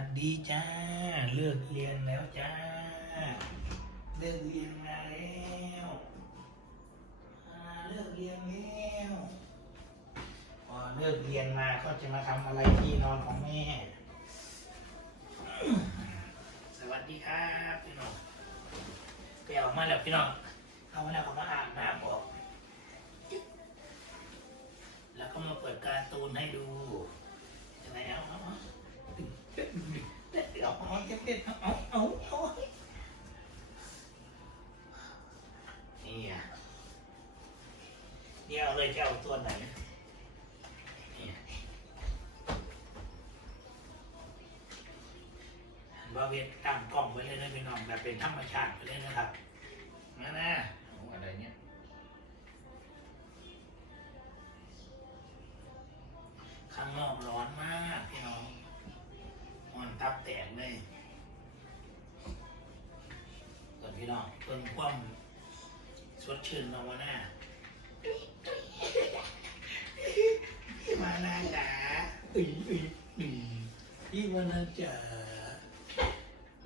วัสดีจ้า เลิกเรียนแล้วจ้า เลิกเรียนมาแล้วเลิกเรียนแล้วพอเลิกเรียนมาก็จะมาทำอะไรที่นอนของแม่ สวัสดีครับพี่น้องไปออกมาแล้วพี่น้องเอาแล้วก็มาอาบน้ำบอกแล้วก็มาเปิดการ์ตูนให้ดูจะไหนเอาเอาเอ๋อเก็บเด็ดเอาเอาเอานี่อะเดี๋ยวเอาเลยจะเอาตัวไหนนี่ว่าเวทตั้งกล้องไว้เลยนะพี่น้องแบบเป็นธรรมชาติไปเลยนะครับนั่นนะ น้องเพิ่งคว่ำสดชื่นลงมาหน้าพี่มานาจ๋าอุ้ยอุ้ยอุ้ยพี่มานาจ๋า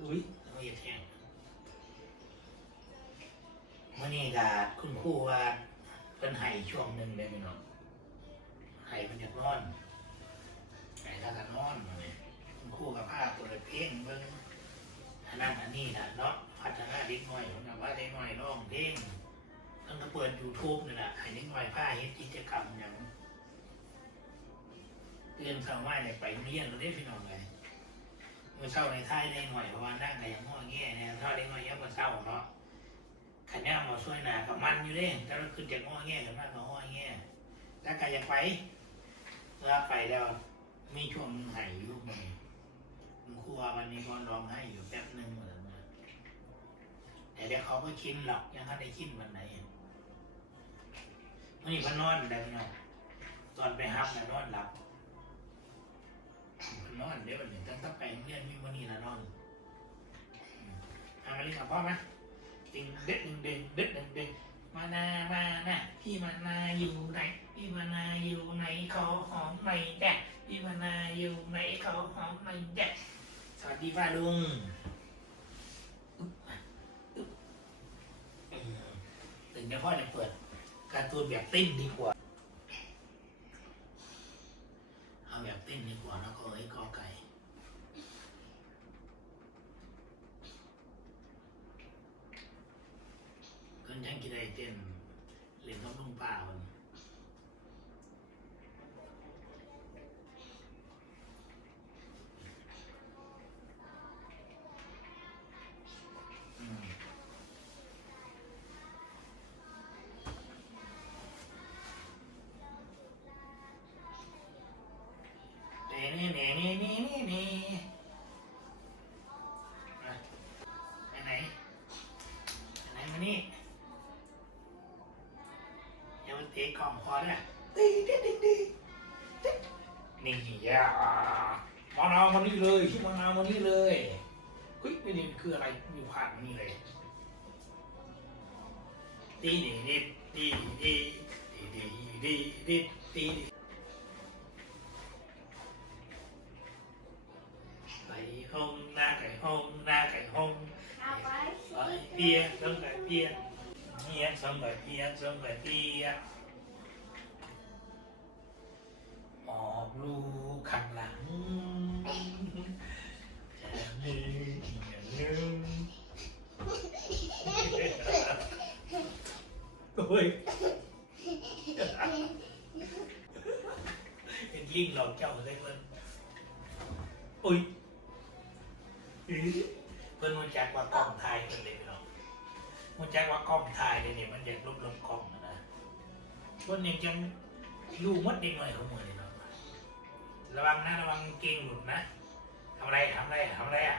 อุ้ยต้องเหยียดแทงมื่อนี้กาคุณครูว่าเป็นไห้ช่วงหนึ่งเลยพี่น้องไห้มันอยากนอนไห้ถ้ากันนอนมาเนี่ยคุณครู่กับผ้าเปิดเพลงเบิ่งอันนั้นอันนี้นะ ด็กน้อยนะว่าเด็กน้อยร้องเพลงตั้งแต่เปิดยูทูบนี่แหละให้เด็กน้อยผ้าเฮ็ดกิจกรรมอย่างเตือนสาวว่าเนี่ยไปเรียนเราได้พี่น้องเลยเมื่อเช้าในท้ายได้หน่อยเพราะว่านั่งกันอย่างง้อแง่เนี่ยถ้าเด็กน้อยยอะกว่าเช้าเนาะขันย่ามาช่วยหนากับมันอยู่เด้แต่เราขึ้นจากง้อแง่กันมากกว่าง้อแง่แล้วก็อยากไปเวลาไปแล้วมีช่วงหนึ่งหายลูกหนึ่งคุณครูว่าวันนี้ก็ร้องไห้อยู่แป๊บหนึ่งเหมือนกัน แต่เดี๋ยวเขาก็ชินหรอกยังเขาได้ชินวันไหนมื่อนี้เพนนอนได้เนาะตอนไปฮับนะนอนหลับพนนอนเดี๋ยววันหนึ่งตั้งแต่ไปเรียนมีวันนี้ละนอนอืมอะมาล่นกับพ่อไหมติงเด็ดดึงดึงเด็ดดึงดึงมานามานะพี่มานาอยู่ไหนพี่มานาอยู่ไหนขอหอมไหนแดะพี่มานาอยู่ไหนขอหอมไหนแดะสวัสดีป้าลุงอุ๊บอุ๊บอืม ถึงจะพ่อจะเปิดการ์ตูนแบบติ้นดีกว่า เอาแบบติ้นดีกว่าแล้วก็ไอ้กอไก่เพิ่นยังกินได้เต้นเล่นน้องลุงป่าวัน นี่นี่นี่นี่นี่นี่ไหนไหนไหนมานี่เดี๋ยวมันตีกล่องคอนอ่ยตีดิดิดินี่ย่ามานาวันนี้เลยที่มานาวันนี้เลยเฮ้ยไม่ดีคืออะไรอยู่ผ่านนี่เลยตีนี่นี่ตีดีดีดีดีดีตี อกลูข้างหลังจะมีอีกอย่างหนึ่งโอ้ยเป็นลิงหลอกเจ้าเลยเพื่อนโอ้ยเพื่อนมันจักว่ากล้องถ่ายเพื่อนเลยพี่น้องมันจักว่ากล้องถ่ายเลยเนี่ยมันอยากลบลบกล้องนะนเพื่อนยังจังอยู่มดเด็กหน่อยขาหมดเลยเนาะ ระวังนะระวังเกงหลุดนะทำอะไรทำอะไรทำอะไรอะ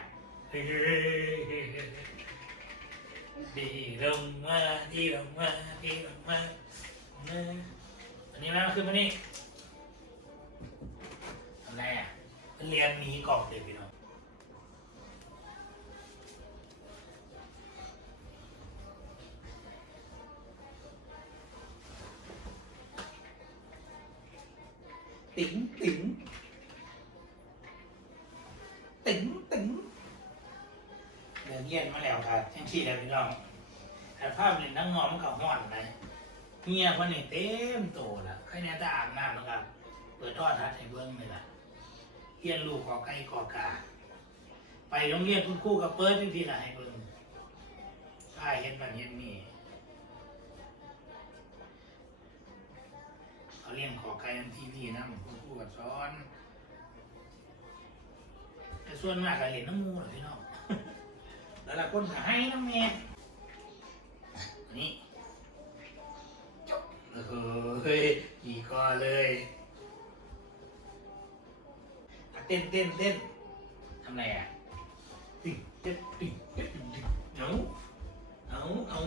ดีลงมาดีลงมาดีลงมาอันนี้มาขึ้นมานี่ทำอะไรอะเรียนหนีกล่องเต็มพี่น้องติ๋งติ๋ง เยี่ยนมาแล้วครับทั้งที่แล้วพี่น้องแต่ภาพเล่นนั่งงอมันก็ห่อนเลยเงียคนนี้เต็มโตแล้วใครเนี่ยจะอาบน้ำแล้วครับเปิดทอดทัศน์ให้เบิ้งเลยล่ะเฮียนลูกขอไก่กอกา ไปโรงเรียนคุณครูกับเปิดที่ที่ไหนให้เบิ้งถ้าเห็นมันเห็นนี่เขาเรียนขอไก่ทันทีนี่นะคุณครูกับสอนแต่ส่วนมากก็เห็นน้ำมูเหรอพี่น้อง แล้วละคนก็ให้น้ำเมนนี่จบเฮ้ยขี่คอเลยเต้นเต้นเต้นทำไรอะตึ๊งเตึ๊งตึ๊งเตึ๊งตึ๊งเอาเอาเอา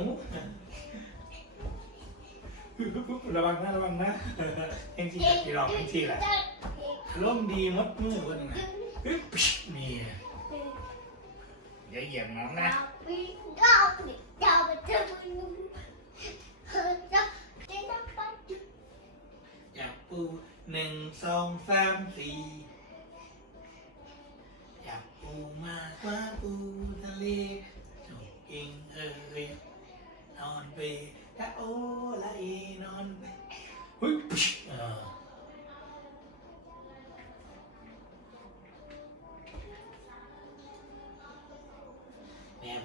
ระวังนะระวังนะเอ็งจีพี่น้องเอ็งจีแหละร่มดีมดมือคนนะฮึบนี่อย่าเหยียน้องนะอยากปูหนึ่งสองสามสี่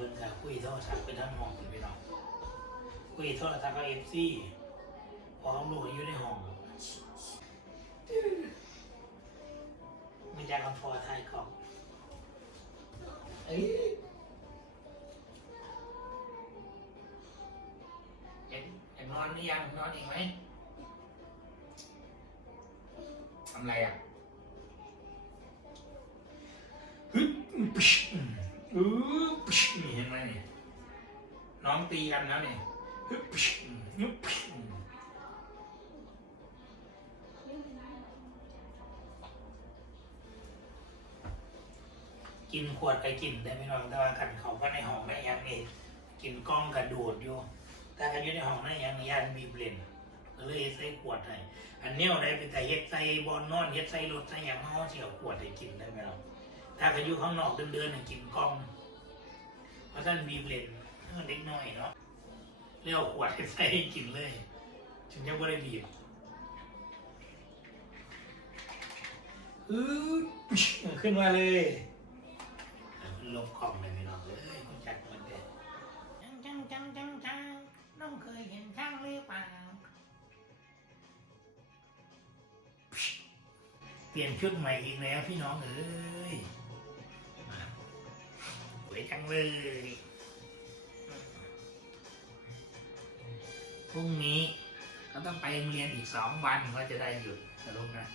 พิ่นก็คุยโทรศัพท์ไปทั้งห้องไปน้องคุยโทรศัพท์กับเอฟซีพร้อมลูกอยู่ในห้องไม่ได้คำฟอร์ไทยกล่องเอ้ยอยากอยากนอนหรือยังนอนอีกไหมทำไรอะฮึบปิ๊ช อือปิ๊ชนี่เห็นไหมเนี่ยน้องตีกันแล้วเนี่ยฮึบปิ๊ชฮึบปิ๊ชกินขวดไปกินได้ไม่นองแต่ว่าขันเขาก็ในห้องได้ยังนี่กินกล้องกระโดดอยู่แต่กันอยู่ในห้องได้ยังยานบีบเลนก็เลยใส่ขวดให้อันเนี้ยได้เป็นแต่เฮ็ดใส่บอลนอนเฮ็ดใส่รถใส่ยังเขาเสียขวดให้กินได้ไหมล่ะ ถ้ากันอยู่ข้างนอกเดินๆน่ะกินกล้อง เพราะท่านบีบเลนเด็กน้อยเนาะเรียกขวดให้ใส่ให้กินเลยถึงจะไม่ได้บีบอือขึ้นมาเลยลบของเลยพี่น้องเอ้ยคุณจักมันเด็ดจังจังจังจังจังน้องเคยเห็นช่างหรือเปล่าเปลี่ยนชุดใหม่อีกแล้วพี่น้องเอ้ยมาสวย จังเลยพรุ่งนี้ก็ต้องไปโรงเรียนอีกสองวันก็จะได้หยุดนะลูกนะ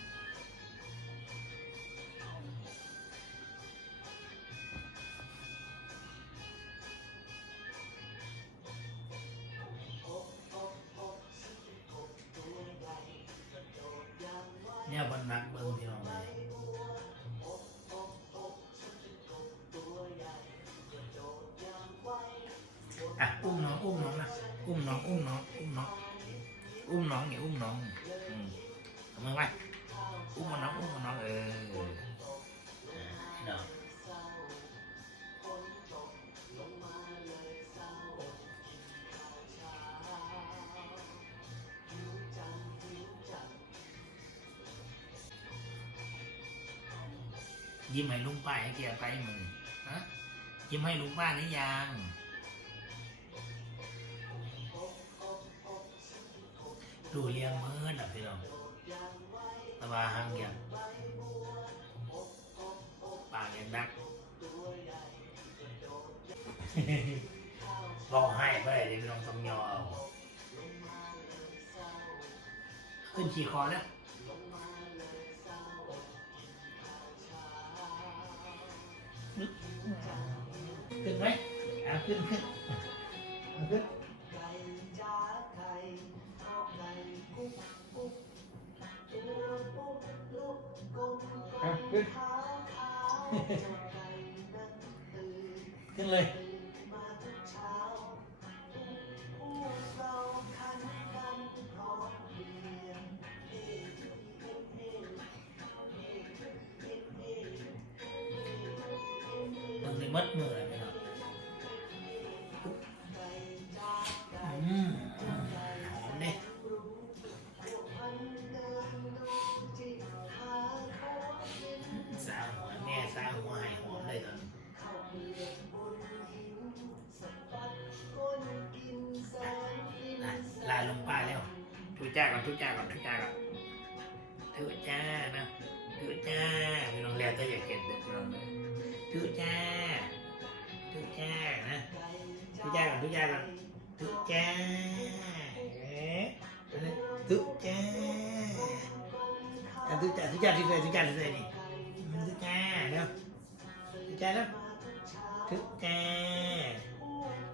อุ้มน้องอุ้มน้องนะอุ้มน้องอุ้มน้องอุ้มน้องอุ้มน้องเนี่ยอุ้มน้องอืมทำไมวะอุ้มน้องอุ้มน้องเอออ่าเนาะยิ้มให้ลุงป้าให้เกียร์ไปมึงฮะยิ้มให้ลุงป้าหรือยัง ดูเลี้ยงมือนะพี่น้องตะวาหางอย่างปากอย่างดักร้องไห้ไปเลยพี่น้องต้องยอเอาขึ้นขี่คอแล้วขึ้นไหมอะขึ้นขึ้นขึ้น ขึ้นขึ้นเลยมันเลยมัดเหมือน จ้าก่อนทุจ้าก่อนทุจ้าก่อจ้านะทุจ้าพี่น้องแล้วแต่อยากเห็นเด็กน้องเลยทุจ้าทุจ้านะทุจ้าก่อนทุจ้าก่อนทุจ้าเอ๊ะทุจ้าอะทุจ้าทุจ้าที่เลยทุจ้าที่เลยนี่อืมทุจ้าเนาะทุจ้าเนาะทุจ้า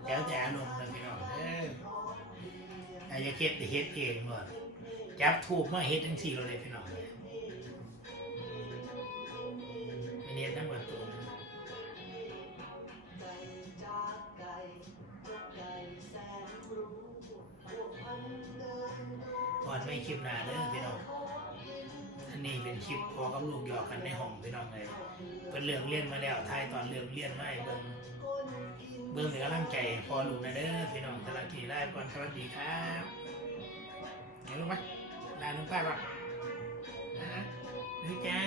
แล้วแต่อารมณ์นะพี่น้องเอออยาจจะเก็บแต่เฮ็ดเองหมด จับถูกมาเฮ็ดทั้งสี่เราเลยพี่น้องเลยอันนี้ทั้งหมดตัวก่อนไม่คลิปหนาเด้อพี่น้อง อันนี้เป็นคลิปพอกับลูกหยอกกันในห้องพี่น้องเลยเป็นเรื่องเรียนมาแล้วทายตอนเรื่องเรียนมาให้เบิ่งเบิ่งเหนือกำลังใจพอลูกนะเด้อพี่น้องสวัสดีได้ก่อนสวัสดีครับเห็นลูกไหม ลาลุงป้าก่อนนะดูจ้า